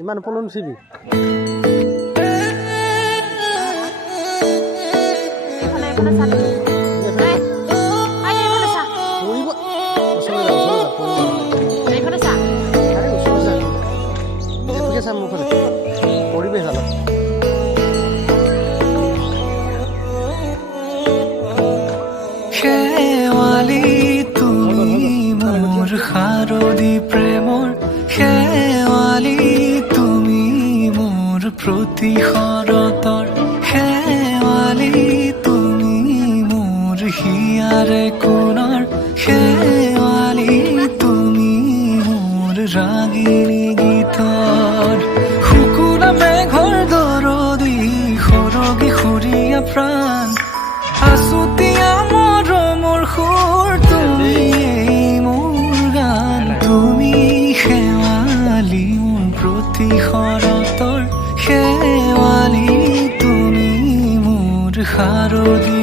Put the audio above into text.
ইমান পলন চিবি পৰিৱেশ অলপ শেৱালি তুমি মোৰ শাৰদী প্ৰেমৰ শেৱালি তুমি মোৰ প্ৰতি শৰতৰ শেৱালি তুমি মোৰ হিয়াৰে কোণৰ শেৱালি তুমি মোৰ ৰাগিনী গীতৰ শুকুলা মেঘৰ দৰদি সৰগী সুৰীয়া প্ৰাণ আছুতীয়া মৰমৰ সুৰ তুমি মোৰ গান তুমি শেৱালি মোৰ প্ৰতি শৰতৰ শেৱালি তুমি মোৰ শাৰদী